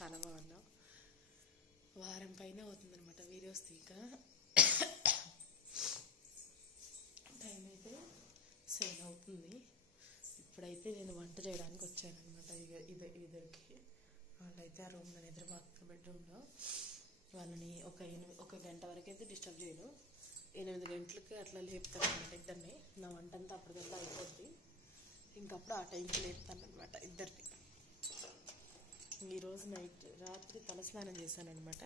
చాలా బాగున్నాం. వారం పైన అవుతుందన్నమాట వీడియోస్ తీక. టైం అయితే 7 అవుతుంది. ఇప్పుడైతే నేను వంట చేయడానికి వచ్చానమాట. ఇద్దరికి వాళ్ళైతే ఆ రూమ్లో నిద్రపోతున్నారు బెడ్రూమ్లో. వాళ్ళని ఒక గంట వరకు అయితే డిస్టర్బ్ చేయను. 8 గంటలకి అట్లా లేపుతాను అనమాట ఇద్దరిని. నా వంట అంతా అప్పటికల్లా అయిపోద్ది. ఇంకప్పుడు ఆ టైంకి లేపుతాను అనమాట ఇద్దరిని. ఈరోజు రాత్రి తలస్నానం చేశాను అనమాట.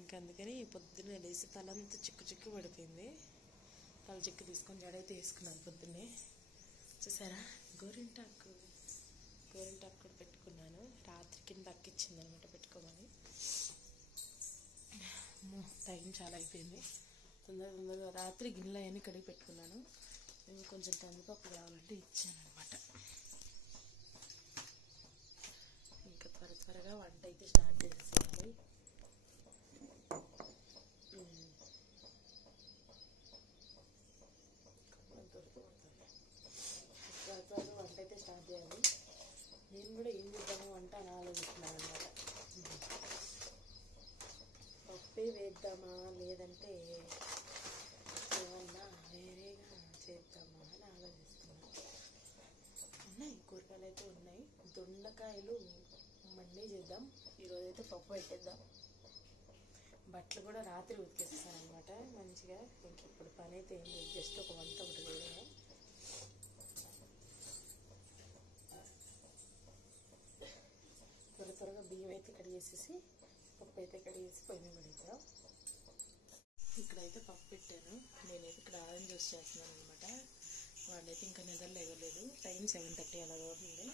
ఇంకా అందుకని పొద్దున్నే లేచి తలంతా చిక్కు పడిపోయింది. తల చిక్కు తీసుకొని జడైతే వేసుకున్నాను పొద్దున్నే. చూసారా, గోరింటాకు కూడా పెట్టుకున్నాను. రాత్రి కింద అక్కిచ్చింది అనమాట పెట్టుకోమని. టైం చాలా అయిపోయింది. తొందరగా రాత్రి గిన్నెలు అవన్నీ కడిగి పెట్టుకున్నాను. కొంచెం కందిపప్పు కావాలంటే ఇచ్చాను అనమాట. ఇంకా త్వరగా వంట అయితే స్టార్ట్ చేసేయాలి. త్వరగా వంట అయితే స్టార్ట్ చేయాలి. నేను కూడా ఏం చేద్దాము వంట అని ఆలోచిస్తున్నాను అనమాట. పప్పే వేద్దామా లేదంటే ఏమన్నా వేరేగా చేద్దామా అని ఆలోచిస్తున్నాను. ఉన్నాయి కూరగాయలు అయితే ఉన్నాయి. దొండకాయలు మండి చేద్దాం. ఈరోజైతే పప్పు పెట్టేద్దాం. బట్టలు కూడా రాత్రి ఉతికేస్తాను అనమాట మంచిగా. ఇంక ఇప్పుడు పని అయితే ఏం లేదు, జస్ట్ ఒక వంట ఒకటి లేదు. త్వరగా బియ్యం అయితే కడిగేసేసి పప్పు అయితే కడిగేసి పొయ్యి మీద పెడతాం. ఇక్కడైతే పప్పు పెట్టాను. నేనైతే ఇక్కడ ఆరెంజ్ జ్యూస్ చేస్తున్నాను అనమాట. వాళ్ళైతే ఇంకా నిద్ర లేవలేదు. టైం 7:30 అలా అవుతుంది.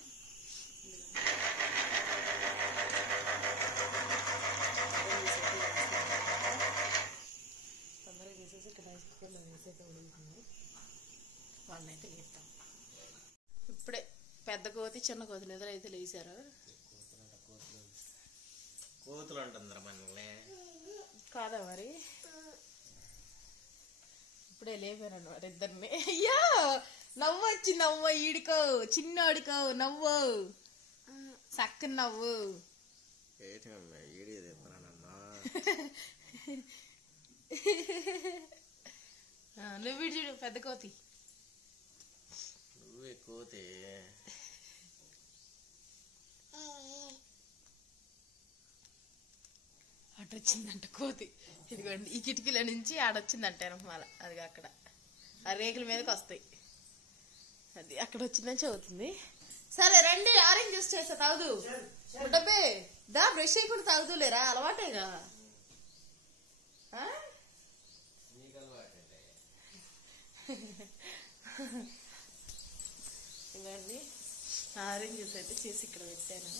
తొందరగా చేసేసి ఇక్కడ రైస్ కుక్కర్లో వేసైతే ఉడుకుతుంది. వాళ్ళనైతే లేపుతాం. ఇప్పుడే పెద్ద కోతి చిన్న కోతి నిద్ర అయితే లేచారు. కోతులు అంటుందిరా మనల్ని కాదా మరి. ఇప్పుడే లేపాను అనమాట ఇద్దరిని. అయ్యా నవ్వొచ్చి ఈడుకో చిన్నోడుకో నవ్వు చక్కని నవ్వు. నువ్వు చూడు పెద్ద కోతి. నువ్వే కోతి. అటు వచ్చిందంట కోతి. ఇదిగోండి ఈ కిటికీల నుంచి ఆడొచ్చిందంట ఎనమాల. అది అక్కడ ఆ రేకుల మీదకి వస్తాయి. అది అక్కడ వచ్చిందని చదువుతుంది. సరే రండి ఆరెంజ్ జ్యూస్ చేస్తా తాగుదు. డబ్బే దా బ్రష్ చేయకుండా తాగుదులేరా, అలవాటేగా. ఇవ్వండి ఆరెంజ్ జ్యూస్ అయితే చేసి ఇక్కడ పెట్టాను.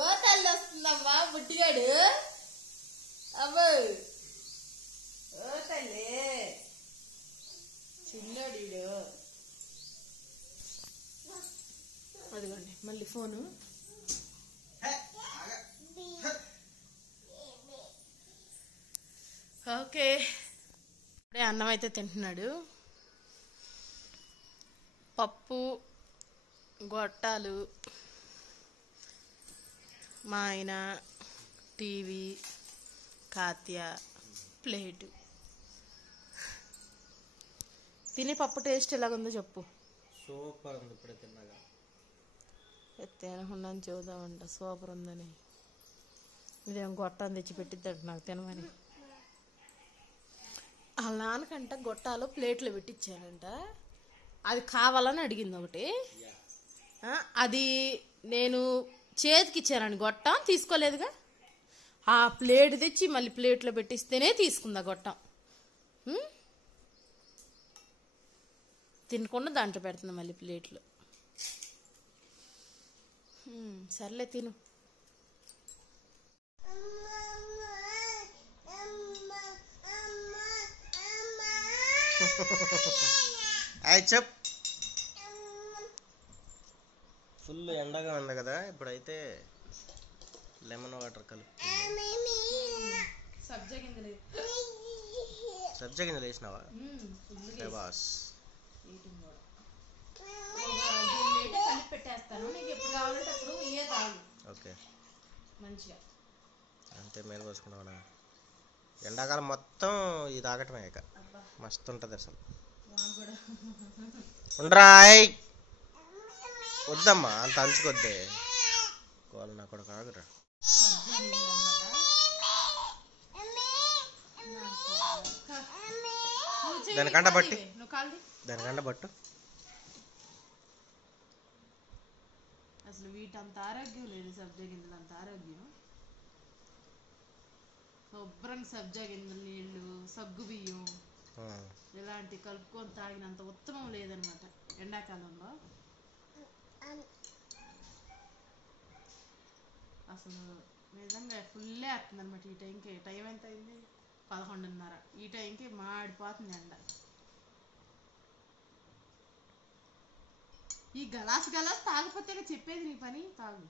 ఓ తల్లి వస్తుందమ్మా బుట్టిగాడు. అబ్బో ఓ తల్లి చిన్నోడు. అదిగోండి మళ్ళీ ఫోను. ఓకే ఇప్పుడే అన్నం అయితే తింటున్నాడు. పప్పు గొట్టాలు, మా ఆయన, టీవీ, కాత్య, ప్లేటు. తిని పప్పు టేస్ట్ ఎలాగుందో చెప్పు. సూపర్ ఉంది. ఇప్పుడే తిన్నాగా ఎత్తేనుకున్నాను చూద్దామంట సూపర్ ఉందని. ఇదేం గొట్టాన్ని తెచ్చి పెట్టిద్దంట నాకు తినమని. వాళ్ళ నాన్నకంట గొట్టాలు ప్లేట్లు పెట్టించానంట. అది కావాలని అడిగింది ఒకటి. అది నేను చేతికి ఇచ్చానని గొట్టం తీసుకోలేదుగా. ఆ ప్లేట్ తెచ్చి మళ్ళీ ప్లేట్లో పెట్టిస్తేనే తీసుకుందా గొట్టం. తినకుండా దాంట్లో పెడుతుంది మళ్ళీ ప్లేట్లో. సర్లే తిను. చెప్. ఫుల్ ఎండగా ఉంది కదా, ఇప్పుడైతే లెమన్ వాటర్ కలుపుతుంది. సబ్జా గింజలు సబ్జా గింజలు వేసినావా? బాస్ ఈటింగ్ కూడా దీన్ని కలిపి పెట్టేస్తాను. నీకు ఎప్పుడు కావాలంటే అప్పుడు ఇవే తాగు. ఓకే మంచిగా అంతే మేలు పోసుకున్నావునా. ఎండాకాలం మొత్తం ఇది తాగటమే ఇక మస్తు ఉంటుంది అసలు. ఉండరాయ్ వద్దమ్మా అంత అంచుకొద్దే వాళ్ళు నా కూడా కాదురా. దానికంట బట్టి దానికంట బట్టు. అసలు వీటంత ఆరోగ్యం లేదు సబ్జా గింజలు అంత ఆరోగ్యం. శుభ్రంగా సబ్జా గింజలు నీళ్ళు సగ్గు బియ్యం ఇలాంటి కలుపుకొని తాగినంత ఉత్తమం లేదనమాట ఎండాకాలంలో. అసలు నిజంగా ఫుల్లే వస్తుంది అనమాట ఈ టైంకి. టైం ఎంత అయింది? 11:30. ఈ టైంకి మాడిపోతుంది ఎండ. ఈ గలాస్ తాగపోతే చెప్పేది నీ పని. తాగు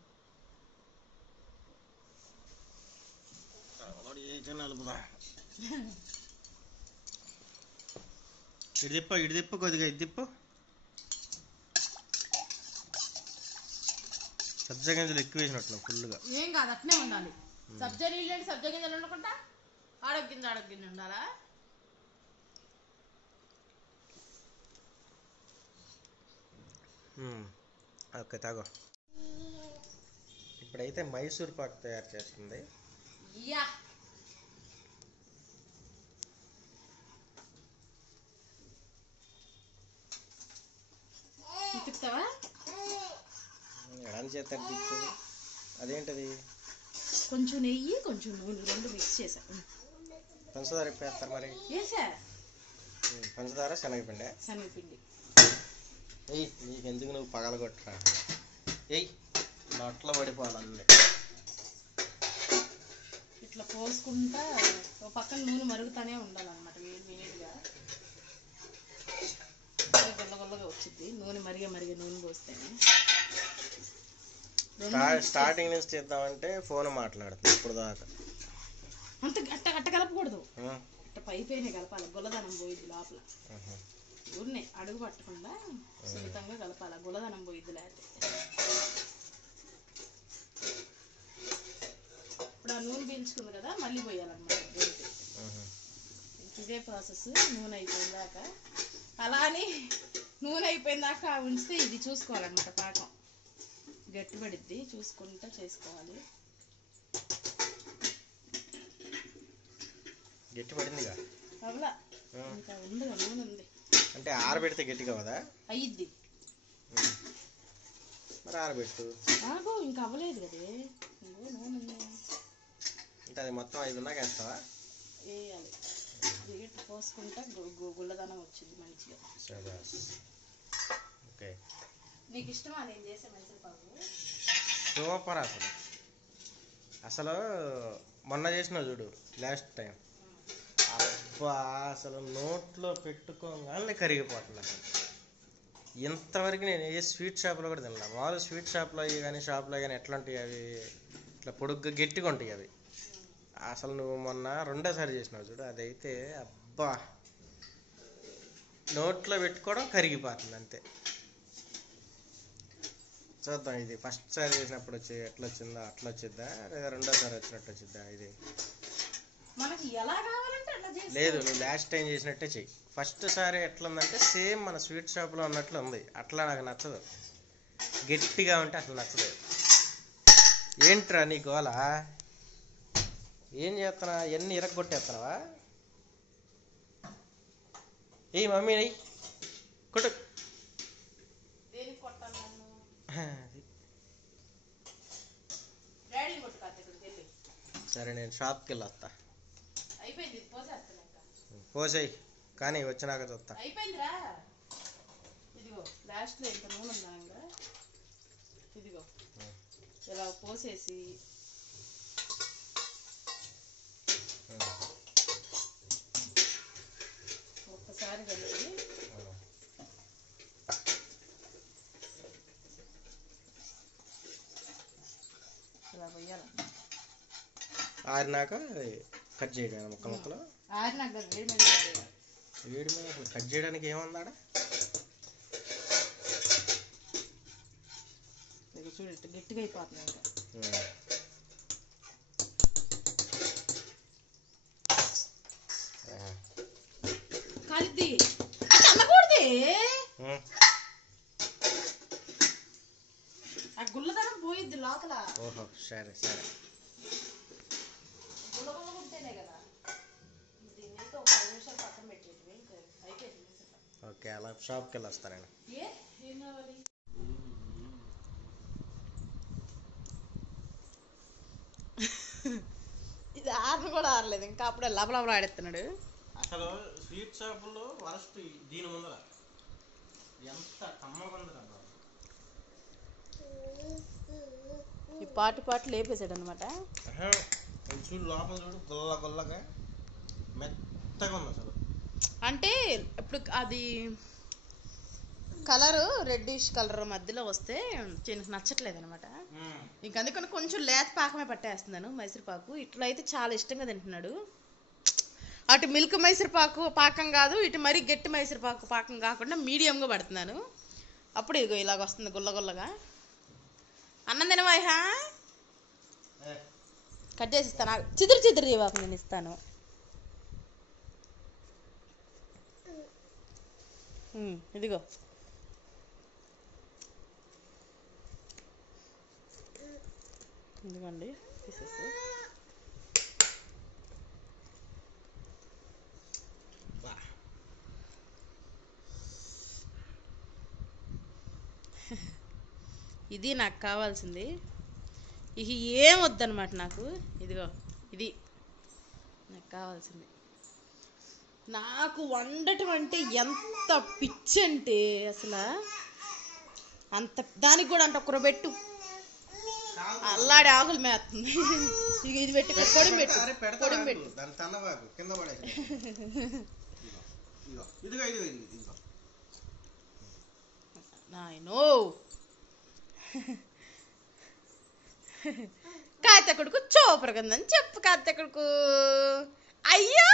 ఇటు తిప్పు కొద్దిగా ఇది తిప్పు. సబ్జా గింజలు ఎక్కువ వేసినట్లు ఫుల్గా. ఏం కాదు అట్నే ఉండాలి. సబ్జా నీళ్ళు అంటే సబ్జా గింజలు ఉండకుండా ఆరోగ్యం ఉండాలా? ఓకే తాగో. ఇప్పుడైతే మైసూర్ పాక్ తయారు చేస్తుంది. ఎడాని చేత అదేంటది? కొంచెం నెయ్యి కొంచెం నూనె రెండు మిక్స్ చేసా. పంచదార వేస్తారు మరి? పంచదార శనగపిండి. ఎయ్ నీకెందుకు నువ్వు పగలగొట్టరా. ఎయ్ నోట్లో పడిపోవాలన్నీ. ఇట్లా పోసుకుంటా ఒక పక్కన నూనె మరుగుతానే ఉండాలన్నమాట. వేడిగా గొల్లగొల్లగా వచ్చింది నూనె మరిగే నూనె పోస్తేనే. స్టార్టింగ్ నుంచి చేద్దామంటే ఫోన్ మాట్లాడుతుంది ఇప్పుడు దాకా. అంత గట్ట కలపకూడదు. అట్ట పైపైనే కలపాలి. గుల్లదనం పోయిద్ది లోపల. ఊరినే అడుగు పట్టకుండా సున్నితంగా కలపాలి. గుల్లదనం పోయిద్ది లేకపోతే. ఇప్పుడు ఆ నూనె పీల్చుకుంది కదా మళ్ళీ పోయాలన్నమాట. ఇదే ప్రాసెస్. నూనె అయిపోయిందాక అలా అని నూనె అయిపోయిందాక ఉంచితే ఇది చూసుకోవాలన్నమాట. పాకం గట్టిపడిద్ది చూసుకుంటా చేసుకోవాలి. గట్టిపడిందిగా అవలా ఇంకా ఉంది నూనె ఉంది అంటే ఆరబెడితే గట్టిగా కదా అయ్యిద్ది. మరి ఆరబెట్టు. ఆగో ఇంకా అవ్వలేదు కదే. నూనె ఉంది అంటే అది మొత్తం అయిపోయినాక వేస్తావా? వేయాలి. గట్టి పోసుకుంటా గుల్లదనం వచ్చింది మంచిగా. ఓకే నీకు ఇష్టమా నేను చేసే మైసూర్ పాకు? సూపర్. అసలు మొన్న చేసిన చూడు లాస్ట్ టైం. అబ్బా అసలు నోట్లో పెట్టుకోగానే కరిగిపోతుంది. అసలు ఇంతవరకు నేను ఏ స్వీట్ షాప్లో కూడా తిన్నా. మామూలు స్వీట్ షాప్లో అవి కానీ షాప్లో కానీ ఎట్లా ఉంటాయి అవి ఇట్లా పొడుగ్గా గట్టిగా ఉంటాయి అవి. అసలు నువ్వు మొన్న రెండోసారి చేసినావు చూడు అదైతే అబ్బా నోట్లో పెట్టుకోవడం కరిగిపోతుంది అంతే. చూద్దాం ఇది ఫస్ట్ సారి చేసినప్పుడు ఎట్లా వచ్చిందా అట్లా వచ్చిద్దా లేదా రెండోసారి వచ్చినట్టు వచ్చిద్దా? ఇది మనకి ఎలా కావాలంటే అట్లా చేసి. లేదు నువ్వు లాస్ట్ టైం చేసినట్టే చెయ్యి. ఫస్ట్ సారి ఎట్లా ఉందంటే సేమ్ మన స్వీట్ షాప్లో ఉన్నట్లు ఉంది. అట్లా నాకు నచ్చదు. గట్టిగా ఉంటే అసలు నచ్చదు. ఏంట్రా నీ గోల? ఏం చేస్తున్నా? ఎన్ని ఇరగొట్టేస్తున్నావా? ఏ మమ్మీ నెయ్యి కొట్టు. సరే నేను షాప్కి వెళ్ళి వస్తా. పోసేయి కానీ వచ్చినాక చూస్తా. అయిపోయిందిరా. ఇదిగో లాస్ట్లో ఇంత నూనె ఉందా? ఇదిగో ఇలా పోసేసి ఒక్కసారి కలిపి ఇలా పోయాలి. ఆరినాక కట్ చేయడం ముక్కలు ముక్కలు ఆరినాక వేడి మీద వేడి మీద అసలు కట్ చేయడానికి ఏముందాడ చూడు గట్టిగా అయిపోతుంది ఇంకా కాలిద్ది అన్నకూడది ఆ గుల్లదనం పోయిద్ది లోపల. ఓహో సరే సరే గుల్ల గుల్ల ఉంటేనే కదా. దీన్నైతే ఒక 10 నిమిషాలు పక్కన పెట్టేది ఇంకా అయిపోయింది. ఓకే అలా షాప్కి వెళ్ళి వస్తానండి. ఏం కావాలి ఇది ఆరను కూడా ఆరలేదు ఇంకా అప్పుడే లబలబలు ఆడేస్తున్నాడు. అసలు స్వీట్ షాపుల్లో వరస్ట్ దీని ముందర ఎంత కమ్మగా ఉంది. ఈ పాటు లేపేసాడు అనమాట. చూడు లోపల చూడు గుల్ల గుల్లగా మెత్తగా ఉంది అసలు. అంటే ఇప్పుడు అది కలరు రెడ్డిష్ కలర్ మధ్యలో వస్తే నాకు నచ్చట్లేదు అనమాట. ఇంక అందుకని కొంచెం లేత పాకమే పట్టేస్తున్నాను మైసూరుపాకు. ఇట్లా అయితే చాలా ఇష్టంగా తింటున్నాడు. అటు మిల్క్ మైసూరుపాకు పాకం కాదు, ఇటు మరీ గట్టి మైసూరుపాకు పాకం కాకుండా మీడియంగా పడుతున్నాను. అప్పుడు ఇదిగో ఇలాగ వస్తుంది గుల్ల గుల్లగా. అన్నం తినవాయిహా కట్ చేసి ఇస్తాను. చిదురు చిదురు చేయవాకు నేను ఇస్తాను. ఇదిగో ఇదిగోండి పీసెస్. ఇది నాకు కావాల్సింది. ఇది ఏం వద్దనమాట నాకు. ఇదిగో ఇది నాకు కావాల్సింది. నాకు వండటం అంటే ఎంత పిచ్చి అంటే అసలు అంత. దానికి కూడా అంటే ఒకరు పెట్టు అల్లాడి ఆకులు మేస్తుంది. ఇది పెట్టి పొడి పెట్టు పొడి పెట్టు. నాయనో కాతెక్కడుకు చూపరగందని చెప్పు. కాతెక్కడుకు అయ్యో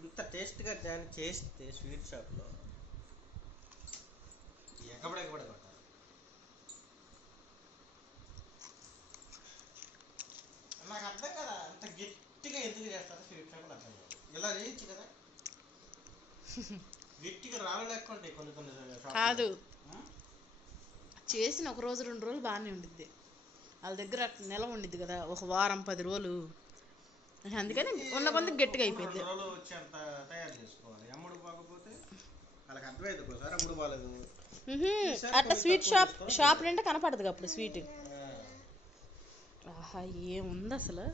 ఇంత టేస్ట్గా దాన్ని చేస్తే స్వీట్ షాప్లో ఎగబడెగబడ కొట్టాలి. నాకు అర్థం కదా అంత గట్టిగా ఎందుకు చేస్తారు స్వీట్ షాప్లో అర్థం కాదు. ఇలా చేయొచ్చు కదా గట్టిగా రాళ్ళు లెక్క ఉంటాయి కొన్ని కొన్ని కాదు. చేసిన ఒక రోజు 2 రోజులు బాగానే ఉండిద్ది. వాళ్ళ దగ్గర నెల ఉండిద్ది కదా, ఒక వారం 10 రోజులు. అందుకని ఉన్న కొంత గట్టిగా అయిపోయింది. అట్లా స్వీట్ షాప్ నిండా కనపడదు అప్పుడు స్వీట్. ఆహా ఏముంది అసలు.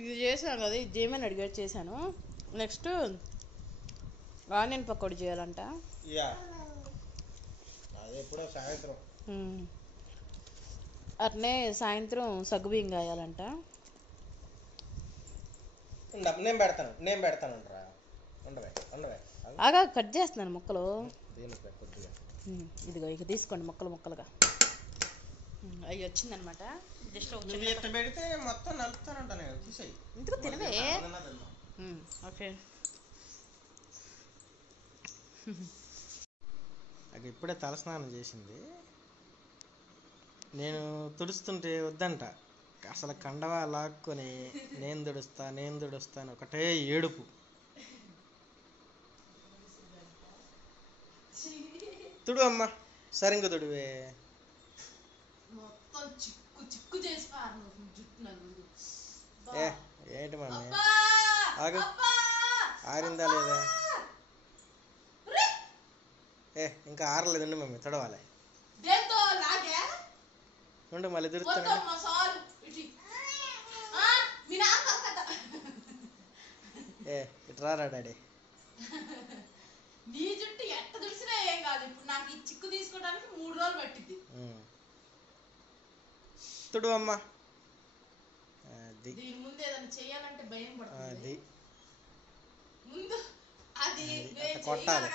ఇది చేశాను కదా, ఇది చేయమని అడిగాడు చేశాను. నెక్స్ట్ ఆనియన్ పకోడీ చేయాలంట. అట్నే సాయంత్రం సగ్గుబియ్యం కాయాలంట. నేను పెడతాను ఆగా కట్ చేస్తున్నాను ముక్కలు. ఇదిగో ఇక తీసుకోండి ముక్కలు ముక్కలుగా. అవి వచ్చిందనమాట. జస్ట్ పెడితే మొత్తం నలుపుతానంట. ఇందుకు తినవే. ఓకే అది ఇప్పుడే తలస్నానం చేసింది. నేను తుడుస్తుంటే వద్దంట. అసలు కండవా లాక్కొని నేను తుడుస్తా అని ఒకటే ఏడుపు. తుడు అమ్మా సరిగ్గా తుడివే. ఏంటి మమ్మీ ఆగు. ఆరిందా లేదా? ఇంకా ఆరలేదండి మమ్మీ తడవాలి. ఉండు మళ్ళీ తిరుగుతాను. ఇటు రారా డాడీ. నీ జుట్టు ఎట్ట తుడిసినా ఏం కాదు. ఇప్పుడు నాకు ఈ చిక్కు తీసుకోవడానికి 3 రోజులు పట్టింది. తుడు అమ్మా. దీని ముందు ఏదైనా చేయాలంటే భయం పడుతుంది. ముందు అది కొట్టాలి.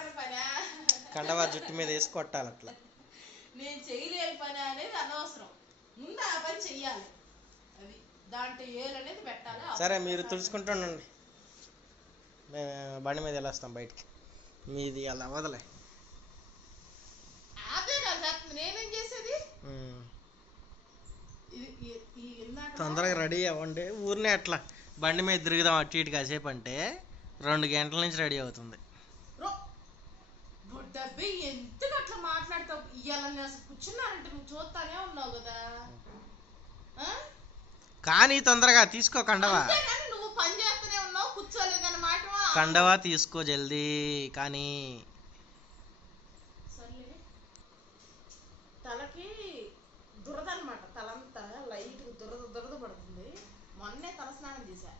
కండవా జుట్టు మీద వేసి కొట్టాలి అట్లా. నేను చేయలేని పని అనేది అనవసరం, ముందు ఆ పని చెయ్యాలి, అది దాంట్లో ఏలు అనేది పెట్టాలి. సరే మీరు తుడుచుకుంటుండండి, మేము బండి మీద వెళ్ళొస్తాం బయటికి. మీది అలా వదలే. అదే కదా నేనేం చేసేది. తొందరగా రెడీ అవ్వండి. ఊరినే అట్లా బండి మీద తిరుగుదాం అటు ఇటు కాసేపు అంటే 2 గంటల నుంచి రెడీ అవుతుంది. ఎందుకు అట్లా మాట్లాడతావు? ఇవాళ అసలు కూర్చున్నానంటే నువ్వు చూస్తానే ఉన్నావు కదా. కానీ తొందరగా తీసుకో కండవా. నువ్వు పని చేస్తూనే ఉన్నావు, కూర్చోలేదని మాట. కండవా తీసుకో జల్దీ. కానీ సర్లే, తలకి దురద అనమాట, తలంతా లైట్ దురద పడుతుంది. మొన్నే తలస్నానం చేశా,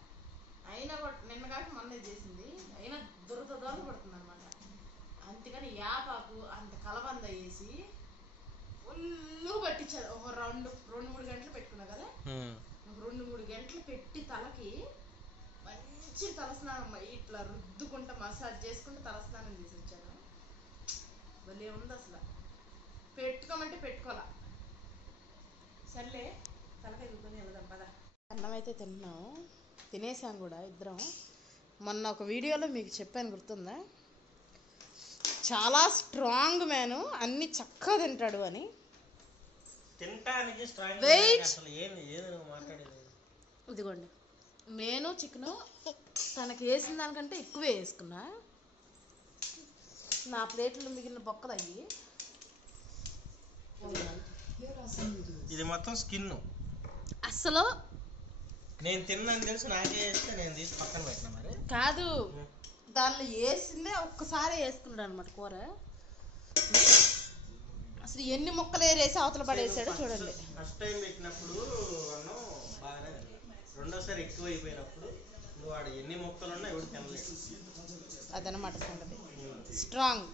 అయినా నిన్న కాక మొన్నే చేసింది, అయినా దురద పడుతుంది అనమాట. అందుకని యాపాకు అంత కలబంద వేసి ఫుల్లు పట్టించారు. ఒక 2-3 గంటలు పెట్టుకున్నా కదా, 2-3 గంటలు పెట్టి తలకి మంచి తలస్నానం ఇట్లా రుద్దుకుంటా మసాజ్ చేసుకుంటూ తలస్నానం చేసి వచ్చాను. భలే ఉంది అసలు, పెట్టుకోమంటే పెట్టుకోవాలా. సర్లే తలకాయ దుక్కుని వెళ్దాం పద. అన్నం అయితే తిన్నాము, తినేసాం కూడా ఇద్దరం. మొన్న ఒక వీడియోలో మీకు చెప్పాను, గుర్తుందా? చాలా స్ట్రాంగ్ మ్యాను, అన్ని చక్కగా తింటాడు అని. ఇదిగోండి, నేను చికెను తనకి వేసిన దానికంటే ఎక్కువే వేసుకున్నా. నా ప్లేట్లో మిగిలిన బొక్కలు అయ్యి. ఇది మొత్తం స్కిన్. అసలు నేను తిన్నాను తెలిసి నాకే వేస్తే నేను తీసి పక్కన పెట్టినా. మరి కాదు, దానిలో వేసిందే ఒక్కసారి వేసుకున్నాడు అనమాట కూర. అసలు ఎన్ని ముక్కలు ఏరేసి అవతల పడేసాడు చూడండి. ఫస్ట్ టైం పెట్టినప్పుడు అన్నం బాగానే, రెండోసారి ఎక్కువ అయిపోయినప్పుడు నువ్వు వాడు ఎన్ని ముక్కలు ఉన్నా ఎవరు తినలేదు. అదనమాట సంగతి. స్ట్రాంగ్.